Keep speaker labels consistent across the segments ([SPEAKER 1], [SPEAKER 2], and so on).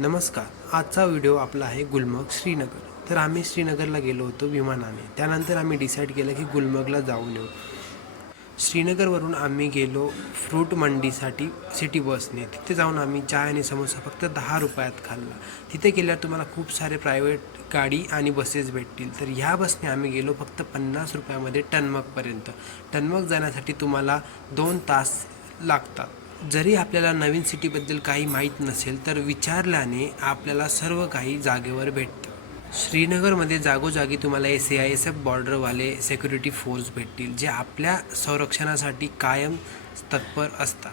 [SPEAKER 1] नमस्कार आजचा व्हिडिओ आपला आहे गुलमर्ग श्रीनगर. तर आम्ही श्रीनगरला गेलो होतो विमानाने. त्यानंतर आम्ही डिसाईड केलं की गुलमर्गला जाऊन येऊ श्रीनगरवरून आम्ही गेलो फ्रूट मंडीसाठी सिटी बसने तिथे जाऊन आम्ही चाय आणि समोसा फक्त दहा रुपयात खाल्ला. तिथे गेल्यावर तुम्हाला खूप सारे प्रायव्हेट गाडी आणि बसेस भेटतील. तर ह्या बसने आम्ही गेलो फक्त पन्नास रुपयामध्ये टनमगपर्यंत टनमग जाण्यासाठी तुम्हाला दोन तास लागतात. जरी आपल्याला नवीन सिटीबद्दल काही माहीत नसेल तर विचारल्याने आपल्याला सर्व काही जागेवर भेटतं. श्रीनगरमध्ये जागोजागी तुम्हाला A C I S F बॉर्डरवाले security force भेटतील जे आपल्या संरक्षणासाठी कायम तत्पर असतात.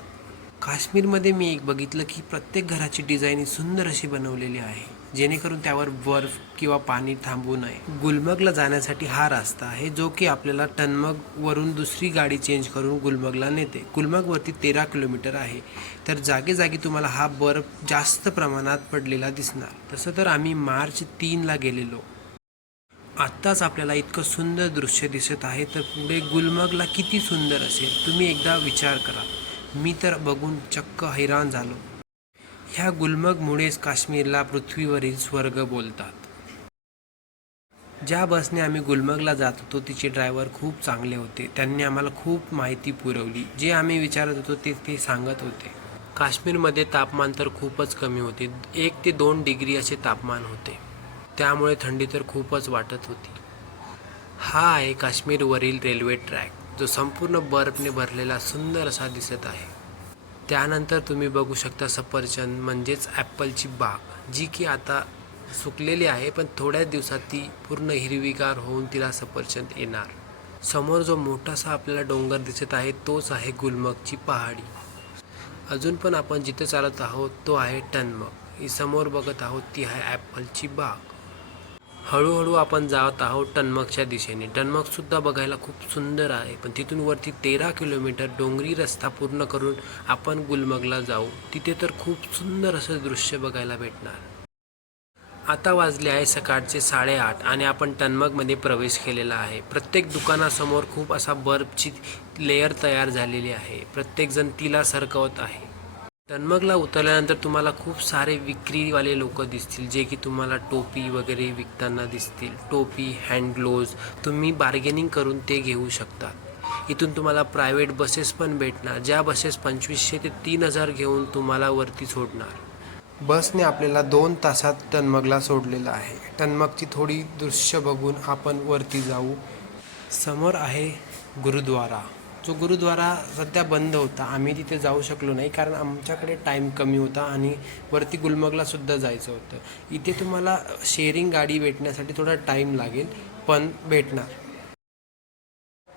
[SPEAKER 1] काश्मीरमध्ये मी एक बघितलं की प्रत्येक घराची डिझाईन ही सुंदर अशी बनवलेली आहे. जेणेकरून त्यावर बर्फ किंवा पाणी थांबू नये. गुलमर्गला जाण्यासाठी हा रस्ता आहे जो की आपल्याला टनमगवरून दुसरी गाडी चेंज करून गुलमर्गला नेते. गुलमर्गवरती तेरा किलोमीटर आहे. तर जागे जागी तुम्हाला हा बर्फ जास्त प्रमाणात पडलेला दिसणार. तसं तर आम्ही मार्च तीनला गेलेलो. आत्ताच आपल्याला इतकं सुंदर दृश्य दिसत आहे तर पुढे गुलमर्गला किती सुंदर असेल तुम्ही एकदा विचार करा. मी तर बघून चक्क हैराण झालो. ह्या गुलमर्गमुळेच काश्मीरला पृथ्वीवरील स्वर्ग बोलतात. ज्या बसने आम्ही गुलमर्गला जात होतो तिचे ड्रायव्हर खूप चांगले होते. त्यांनी आम्हाला खूप माहिती पुरवली. जे आम्ही विचारत होतो ते ते सांगत होते. काश्मीरमध्ये तापमान तर खूपच कमी होते. एक ते दोन डिग्री असे तापमान होते. त्यामुळे थंडी तर खूपच वाटत होती. हा आहे काश्मीरवरील रेल्वे ट्रॅक जो संपूर्ण बर्फने भरलेला सुंदर असा दिसत आहे. त्यानंतर तुम्ही बघू शकता सफरचंद म्हणजेच ॲपलची बाग जी की आता सुकलेली आहे पण थोड्याच दिवसात ती पूर्ण हिरवीगार होऊन तिला सफरचंद येणार. समोर जो मोठासा आपल्याला डोंगर दिसत आहे तोच आहे गुलमर्गची पहाडी. अजून पण आपण जिथे चालत आहोत तो आहे टनमग. ही समोर बघत आहोत ती आहे ॲपलची बाग. हळूहळू आपण जात आहोत टनमगच्या दिशेने. टनमगसुद्धा बघायला खूप सुंदर आहे. पण तिथून वरती तेरा किलोमीटर डोंगरी रस्ता पूर्ण करून आपण गुलमर्गला जाऊ. तिथे तर खूप सुंदर असं दृश्य बघायला भेटणार. आता वाजले आहे सकाळचे साडेआठ आणि आपण टनमगमध्ये प्रवेश केलेला आहे. प्रत्येक दुकानासमोर खूप असा बर्फची लेयर तयार झालेली आहे. प्रत्येकजण तिला सरकवत आहे. टनमगला उतरल्यानंतर तुम्हाला खूप सारे विक्रीवाले लोक दिसतील जे की तुम्हाला टोपी वगैरे विकताना दिसतील. टोपी हँड ग्लोव्ज तुम्ही बार्गेनिंग करून ते घेऊ शकतात. इथून तुम्हाला प्रायव्हेट बसेस पण भेटणार ज्या बसेस पंचवीसशे ते तीन हजार घेऊन तुम्हाला वरती सोडणार. बसने आपल्याला दोन तासात टनमगला सोडलेलं आहे. टनमगची थोडी दृश्य बघून आपण वरती जाऊ. समोर आहे गुरुद्वारा. जो गुरुद्वारा सध्या बंद होता आम्ही तिथे जाऊ शकलो नाही कारण आमच्याकडे टाईम कमी होता आणि वरती गुलमर्गलासुद्धा जायचं होतं. इथे तुम्हाला शेअरिंग गाडी भेटण्यासाठी थोडा टाईम लागेल पण भेटणार.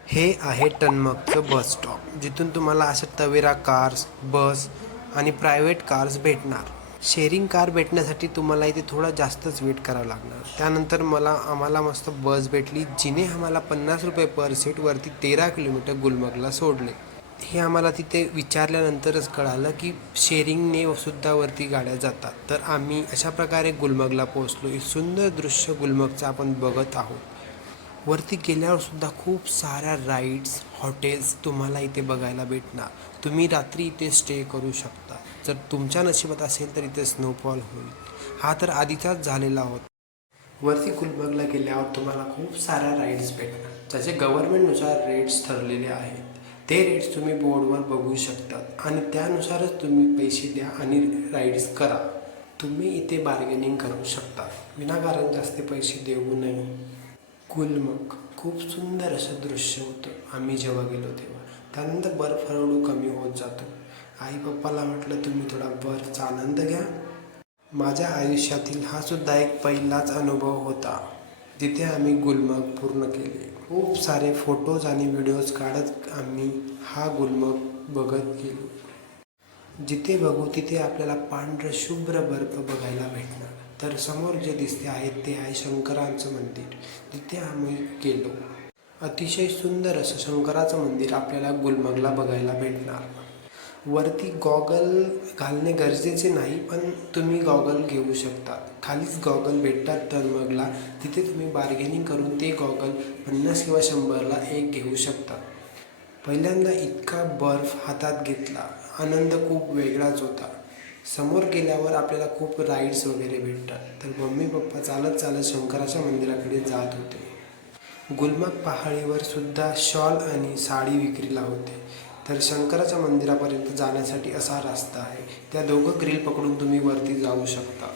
[SPEAKER 1] हे आहे टनमगचं बस स्टॉप जिथून तुम्हाला असं तवेरा कार्स बस आणि प्रायव्हेट कार्स भेटणार. शेअरिंग कार भेटण्यासाठी तुम्हाला इथे थोडा जास्तच वेट करावं लागणार. त्यानंतर मला आम्हाला मस्त बस भेटली जिने आम्हाला पन्नास रुपये पर सीटवरती तेरा किलोमीटर गुलमर्गला सोडले. हे आम्हाला तिथे विचारल्यानंतरच कळालं की शेअरिंगने सुद्धा वरती गाड्या जातात. तर आम्ही अशा प्रकारे गुलमर्गला पोहोचलो. हे सुंदर दृश्य गुलमर्गचं आपण बघत आहोत. वरती गेल्यावर सुद्धा खूप साऱ्या राईड्स हॉटेल्स तुम्हाला इथे बघायला भेटणार. तुम्ही रात्री इथे स्टे करू शकता. जर तुमच्या नशिबात असेल तर इथे स्नोफॉल होईल. हा तर आधीचाच झालेला होता. वरती गुलमर्गला गेल्यावर तुम्हाला खूप साऱ्या राईड्स भेटणार. ज्याचे गव्हर्नमेंटनुसार रेट्स ठरलेले आहेत. ते रेट्स तुम्ही बोर्डवर बघू शकतात. आणि त्यानुसारच तुम्ही पैसे द्या आणि राईड्स करा. तुम्ही इथे बार्गेनिंग करू शकता. विनाकारण जास्त पैसे देऊ नये. गुलमर्ग. खूप सुंदर असं दृश्य होतं. आम्ही जेव्हा गेलो तेव्हा. त्यानंतर बर्फ हळूहळू कमी होत जातो. आई पप्पाला म्हटलं तुम्ही थोडा बर्फचा आनंद घ्या. माझ्या आयुष्यातील हा सुद्धा एक पहिलाच अनुभव होता जिथे आम्ही गुलमर्ग पूर्ण केले. खूप सारे फोटोज आणि व्हिडिओज काढत आम्ही हा गुलमर्ग बघत गेलो. जिथे बघू तिथे आपल्याला पांढरं शुभ्र बर्फ बघायला भेटणार तर समोर जे दिसते आहे ते आहे शंकरांचं मंदिर तिथे आम्ही गेलो. अतिशय सुंदर असं शंकराचं मंदिर आपल्याला गुलमर्गला बघायला भेटणार. वरती गॉगल घालणे गरजेचे नाही पण तुम्ही गॉगल घेऊ शकता. खालीच गॉगल भेटतात टर्मगला तिथे तुम्ही बार्गेनिंग करून ते गॉगल पन्नास किंवा शंभरला एक घेऊ शकता. पहिल्यांदा इतका बर्फ हातात घेतला. आनंद खूप वेगळाच होता. समोर गेल्यावर आपल्याला खूप राईड्स वगैरे भेटतात. तर मम्मी पप्पा चालत चालत शंकराच्या मंदिराकडे जात होते. गुलमर्ग पहाडीवर सुद्धा शॉल आणि साडी विक्रीला होते. तर शंकराच्या मंदिरापर्यंत जाण्यासाठी असा रस्ता आहे. त्या दोघं ग्रिल पकडून तुम्ही वरती जाऊ शकता.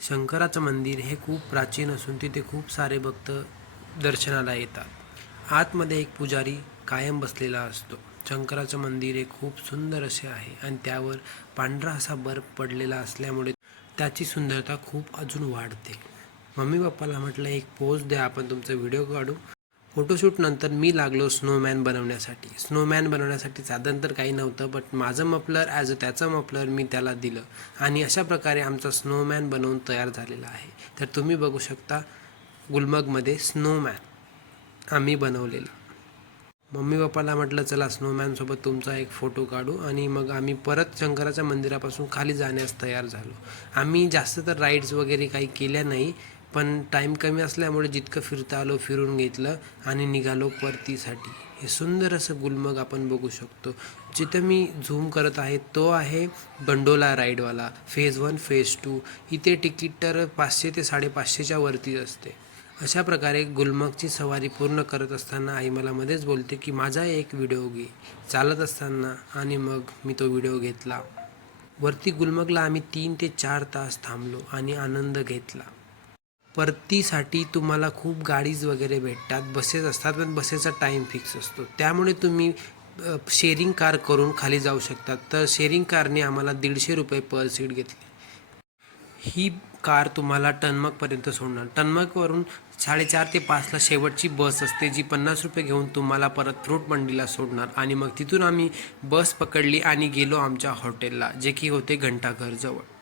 [SPEAKER 1] शंकराचं मंदिर हे खूप प्राचीन असून तिथे खूप सारे भक्त दर्शनाला येतात. आतमध्ये एक पुजारी कायम बसलेला असतो. शंकराचं मंदिर हे खूप सुंदर असे आहे आणि त्यावर पांढरा असा बर्फ पडलेला असल्यामुळे त्याची सुंदरता खूप अजून वाढते. मम्मी पप्पाला म्हटलं एक पोज द्या आपण तुमचा व्हिडिओ काढू. फोटोशूट नंतर मी लागलो स्नोमॅन बनवण्यासाठी. स्नोमॅन बनवण्यासाठी साधन तर काही नव्हतं बट माझं मफलर ॲज अ त्याचं मफलर मी त्याला दिलं. आणि अशा प्रकारे आमचा स्नोमॅन बनवून तयार झालेला आहे. तर तुम्ही बघू शकता गुलमर्गमध्ये स्नोमॅन आम्ही बनवलेला. मम्मी पप्पाला म्हटलं चला स्नोमॅनसोबत तुमचा एक फोटो काढू. आणि मग आम्ही परत शंकराच्या मंदिरापासून खाली जाण्यास तयार झालो. आम्ही जास्त तर राईड्स वगैरे काही केल्या नाही पण टाईम कमी असल्यामुळे जितकं फिरता आलो फिरून घेतलं आणि निघालो परतीसाठी. हे सुंदर असं गुलमर्ग आपण बघू शकतो. जिथं मी झूम करत आहे तो आहे बंडोला राईडवाला फेज वन फेज टू इथे तिकीट तर पाचशे ते साडेपाचशेच्या वरतीच असते. अशा प्रकारे गुलमर्गची सवारी पूर्ण करत असताना आई मला मध्येच बोलते की माझा एक व्हिडिओ घे. चालत असताना आणि मग मी तो व्हिडिओ घेतला. वरती गुलमर्गला आम्ही तीन ते चार तास थांबलो आणि आनंद घेतला. परतीसाठी तुम्हाला खूप गाडीज वगैरे भेटतात बसेस असतात पण बसेसचा टाईम फिक्स असतो. त्यामुळे तुम्ही शेअरिंग कार करून खाली जाऊ शकतात. तर शेअरिंग कारने आम्हाला दीडशे रुपये पर सीट घेतले. ही कार तुम्हाला टनमकपर्यंत सोडणार. टनमकवरून साडेचार ते पाचला शेवटची बस असते जी पन्नास रुपये घेऊन तुम्हाला परत फ्रूट मंडीला सोडणार. आणि मग तिथून आम्ही बस पकडली आणि गेलो आमच्या हॉटेलला जे की होते घंटाघरजवळ